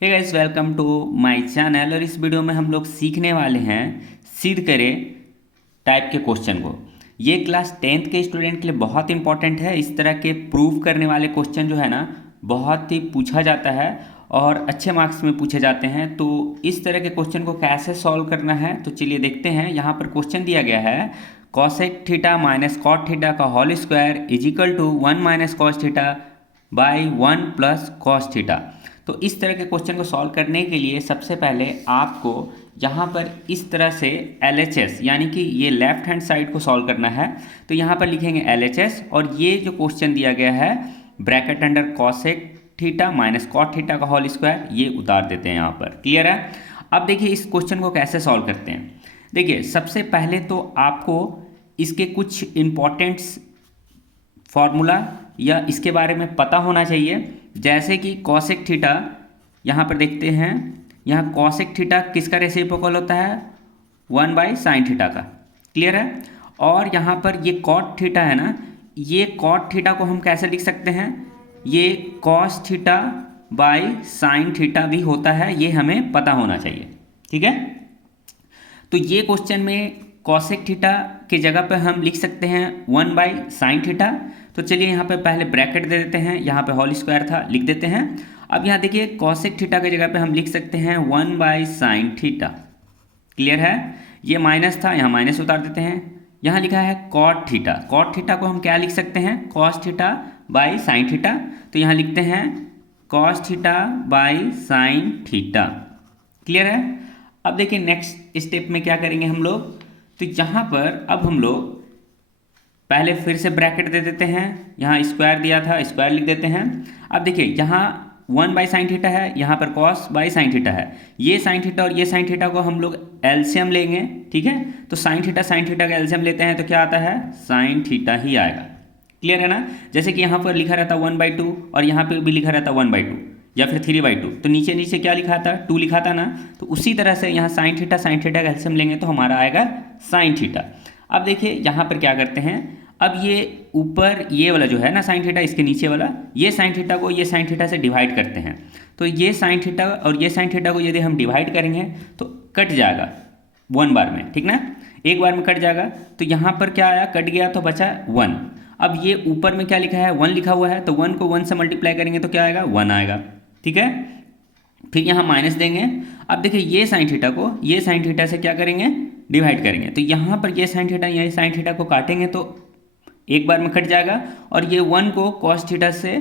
Hey guys, welcome to my channel. और इस video में हम लोग सीखने वाले हैं सिद्ध करें टाइप के क्वेश्चन को। ये क्लास 10th के स्टूडेंट के लिए बहुत इंपॉर्टेंट है। इस तरह के प्रूव करने वाले क्वेश्चन जो है ना, बहुत ही पूछा जाता है और अच्छे मार्क्स में पूछे जाते हैं। तो इस तरह के क्वेश्चन को कैसे सॉल्व करना है, तो चलिए देखते हैं। यहाँ पर क्वेश्चन दिया गया है cosec theta minus cot theta का whole square is equal to 1 minus cos theta by 1 plus cos theta. तो इस तरह के क्वेश्चन को सॉल्व करने के लिए सबसे पहले आपको यहाँ पर इस तरह से LHS यानी कि ये लेफ्ट हैंड साइड को सॉल्व करना है। तो यहाँ पर लिखेंगे LHS और ये जो क्वेश्चन दिया गया है bracket under cosec theta minus cot theta का होल स्क्वायर, ये उतार देते हैं यहाँ पर। क्लियर है? अब देखिए इस क्वेश्चन को कैसे सॉल्व करते हैं। देखिए सबसे पहले तो आपको इसके कुछ इम्पॉर्टेंट्स फॉर्मूला या इसके बारे में पता होना चाहिए। जैसे कि कॉसेक थीटा, यहाँ पर देखते हैं, यहाँ कॉसेक थीटा किसका रेसिप्रोकल होता है? 1 बाई साइन थीटा का। क्लियर है? और यहाँ पर ये कॉट थीटा है ना, ये कॉट थीटा को हम कैसे लिख सकते हैं? ये cos theta by sine theta भी होता है, ये हमें पता होना चाहिए। ठीक है? तो ये क्वेश्चन में कॉसेक थीटा के जगह पे हम लिख सकते हैं 1 बाई साइन थीटा। तो चलिए यहाँ पे पहले ब्रैकेट दे देते हैं, यहाँ पे होल स्क्वायर था, लिख देते हैं। अब यहाँ देखिए कॉसेक थीटा के जगह पे हम लिख सकते हैं 1 बाई साइन थीटा। क्लियर है? ये माइनस था, यहाँ माइनस उतार देते हैं। यहाँ लिखा है कॉट थीटा, कॉट थीटा को हम क्या लिख सकते हैं? Cos theta by sine theta. तो यहाँ लिखते हैं cos theta by sine theta. Clear है? अब देखिए नेक्स्ट स्टेप में क्या करेंगे हम लोग। तो यहाँ पर अब हम लोग पहले फिर से ब्रैकेट दे देते हैं, यहाँ स्क्वायर दिया था, स्क्वायर लिख देते हैं। अब देखिए यहाँ 1 बाई साइन थीटा है, यहाँ पर कॉस बाई साइन थीटा है। ये साइन थीटा और ये साइन थीटा को हम लोग एलसीएम लेंगे। ठीक है? तो साइन थीटा का एलसीएम लेते हैं तो क्या आता है? साइन थीटा ही आएगा। क्लियर है ना? जैसे कि यहाँ पर लिखा रहता 1/2 और यहाँ पर भी लिखा रहता 1/2 या फिर 3/2, तो नीचे नीचे क्या लिखा था? 2 लिखा था ना। तो उसी तरह से यहाँ साइन थीटा का एलसीएम लेंगे तो हमारा आएगा साइन थीटा। अब देखिए यहाँ पर क्या करते हैं, अब ये ऊपर ये वाला जो है ना साइन थीटा, इसके नीचे वाला ये साइन थीटा को ये साइन थीटा से डिवाइड करते हैं। तो ये साइन थीटा और ये साइन थीटा को यदि हम डिवाइड करेंगे तो कट जाएगा 1 बार में। ठीक ना? एक बार में कट जाएगा। तो यहाँ पर क्या आया? कट गया तो बचा 1। अब ये ऊपर में क्या लिखा है? 1 लिखा हुआ है, तो 1 को 1 से मल्टीप्लाई करेंगे तो क्या आएगा? 1 आएगा। ठीक है? फिर यहाँ माइनस देंगे। अब देखिए ये साइन थीटा को ये साइन थीटा से क्या करेंगे? डिवाइड करेंगे। तो यहाँ पर ये साइन थीटा ये साइन थीटा को काटेंगे तो एक बार में कट जाएगा। और ये 1 को कॉस थीटा से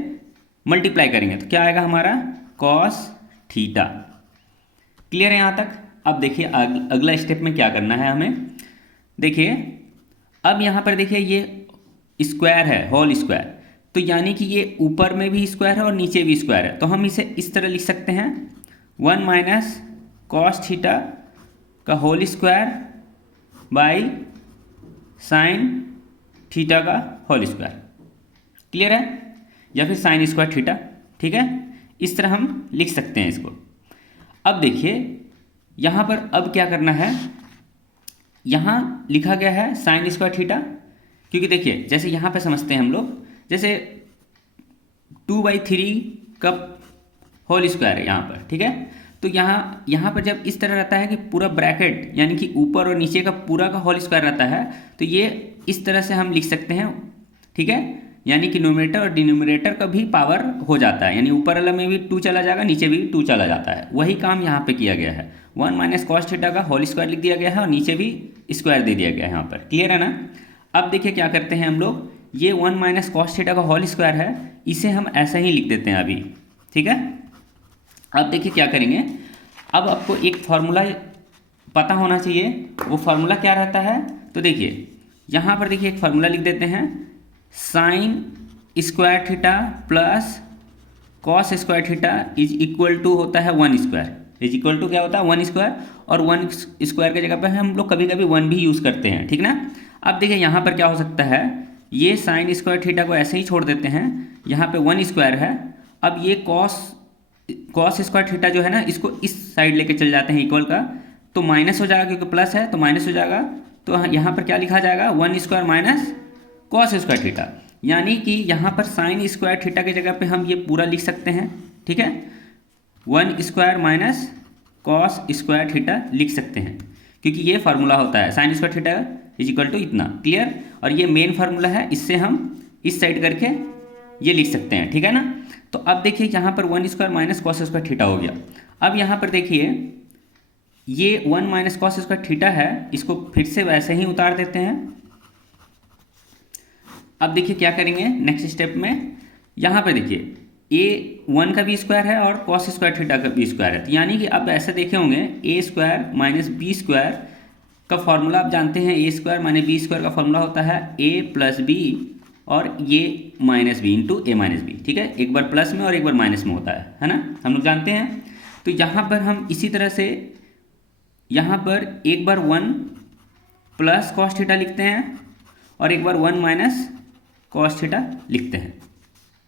मल्टीप्लाई करेंगे तो क्या आएगा हमारा? Cos theta. क्लियर है यहाँ तक? अब देखिए अगला स्टेप में क्या करना है हमें। देखिए अब यहाँ पर देखिए ये स्क्वायर है, होल स्क्वायर, तो यानी कि ये ऊपर में भी स्क्वायर है और नीचे भी स्क्वायर है। तो हम इसे इस तरह लिख सकते हैं 1 माइनस कॉस थीटा का whole square by sine theta का होल स्क्वायर। क्लियर है? या फिर साइन स्क्वायर थीटा। ठीक है? इस तरह हम लिख सकते हैं इसको। अब देखिए यहाँ पर अब क्या करना है, यहाँ लिखा गया है साइन स्क्वायर थीटा, क्योंकि देखिए जैसे यहाँ पे समझते हैं हम लोग, जैसे 2/3 का होल स्क्वायर है यहाँ पर। ठीक है? तो यहाँ पर जब इस तरह रहता है कि पूरा ब्रैकेट यानी कि ऊपर और नीचे का पूरा का होल स्क्वायर रहता है, तो ये इस तरह से हम लिख सकते हैं। ठीक है? यानी कि न्यूमरेटर और डिनोमिनेटर का भी पावर हो जाता है, यानी ऊपर वाला में भी 2 चला जाएगा, नीचे भी 2 चला जाता है। वही काम यहाँ पे किया गया है। 1 माइनस कॉस थीटा का होल स्क्वायर लिख दिया गया है और नीचे भी स्क्वायर दे दिया गया है यहाँ पर। क्लियर है ना? अब देखिए क्या करते हैं हम लोग, ये 1 माइनस कॉस थीटा का होल स्क्वायर है, इसे हम ऐसा ही लिख देते हैं अभी। ठीक है? अब देखिए क्या करेंगे, अब आपको एक फार्मूला पता होना चाहिए। वो फार्मूला क्या रहता है? तो देखिए यहाँ पर देखिए एक फार्मूला लिख देते हैं, sine square theta plus cos square theta is equal to होता है 1 स्क्वायर। इज इक्वल टू क्या होता है? 1 स्क्वायर। और 1 स्क्वायर की जगह पर हम लोग कभी कभी 1 भी यूज़ करते हैं। ठीक ना? अब देखिए यहाँ पर क्या हो सकता है, ये साइन स्क्वायर थीटा को ऐसे ही छोड़ देते हैं, यहाँ पे 1 स्क्वायर है। अब ये कॉस स्क्वायर थीटा जो है ना, इसको इस साइड लेके चल जाते हैं इक्वल का, तो माइनस हो जाएगा, क्योंकि प्लस है तो माइनस हो जाएगा। तो यहाँ पर क्या लिखा जाएगा? 1 square minus cos square theta. यानी कि यहाँ पर साइन स्क्वायर थीटा की जगह पे हम ये पूरा लिख सकते हैं। ठीक है? 1 square minus cos square theta लिख सकते हैं, क्योंकि ये फार्मूला होता है sine square theta is equal to इतना। क्लियर? और ये मेन फार्मूला है, इससे हम इस साइड करके ये लिख सकते हैं। ठीक है ना? तो अब देखिए यहाँ पर 1 square minus cos square theta हो गया। अब यहाँ पर देखिए ये 1 माइनस कॉस स्क्वायर थीटा है, इसको फिर से वैसे ही उतार देते हैं। अब देखिए क्या करेंगे नेक्स्ट स्टेप में, यहाँ पर देखिए ए 1 का भी स्क्वायर है और कॉस स्क्वायर थीटा का भी स्क्वायर है, तो यानी कि आप ऐसे देखे होंगे ए स्क्वायर माइनस बी स्क्वायर का फॉर्मूला आप जानते हैं, ए स्क्वायर माइनस बी स्क्वायर का फॉर्मूला होता है ए प्लस बी और ये माइनस बी इंटू ए माइनस बी। ठीक है, एक बार प्लस में और एक बार माइनस में होता है ना, हम लोग जानते हैं। तो यहाँ पर हम इसी तरह से यहाँ पर एक बार 1 प्लस कॉस थीटा लिखते हैं और एक बार 1 माइनस कॉस थीटा लिखते हैं।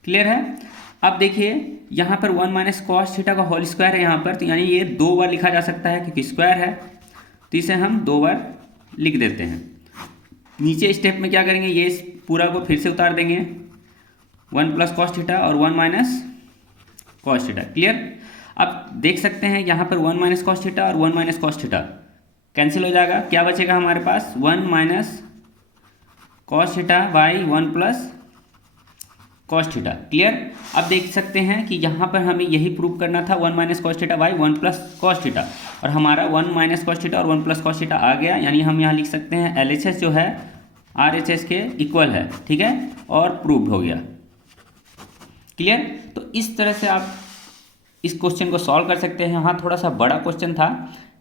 क्लियर है? अब देखिए यहाँ पर 1 माइनस कॉस थीटा का होल स्क्वायर है यहाँ पर, तो यानी ये 2 बार लिखा जा सकता है क्योंकि स्क्वायर है, तो इसे हम 2 बार लिख देते हैं। नीचे स्टेप में क्या करेंगे, ये पूरा को फिर से उतार देंगे, 1 प्लस कॉस थीटा और 1 माइनस कॉस थीटा। क्लियर? अब देख सकते हैं यहाँ पर 1 माइनस कॉस थीटा और 1 माइनस कॉस थीटा कैंसिल हो जाएगा, क्या बचेगा हमारे पास 1 minus cos theta by 1 plus cos theta. Clear? अब देख सकते हैं कि यहाँ पर हमें यही प्रूव करना था 1 minus cos theta by 1 plus cos theta, और हमारा 1 माइनस कॉस थीटा और 1 प्लस कॉस थीटा आ गया, यानी हम यहाँ लिख सकते हैं LHS जो है RHS के इक्वल है। ठीक है, और प्रूव हो गया। क्लियर? तो इस तरह से आप इस क्वेश्चन को सॉल्व कर सकते हैं। हाँ, थोड़ा सा बड़ा क्वेश्चन था,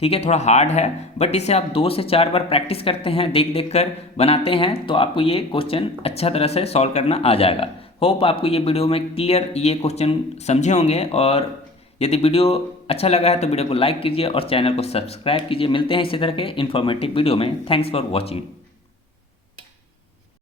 ठीक है, थोड़ा हार्ड है, बट इसे आप 2 से 4 बार प्रैक्टिस करते हैं, देख देख कर बनाते हैं, तो आपको ये क्वेश्चन अच्छा तरह से सॉल्व करना आ जाएगा। होप आपको ये वीडियो में क्लियर ये क्वेश्चन समझे होंगे, और यदि वीडियो अच्छा लगा है तो वीडियो को लाइक कीजिए और चैनल को सब्सक्राइब कीजिए। मिलते हैं इसी तरह के इन्फॉर्मेटिव वीडियो में। Thanks for watching.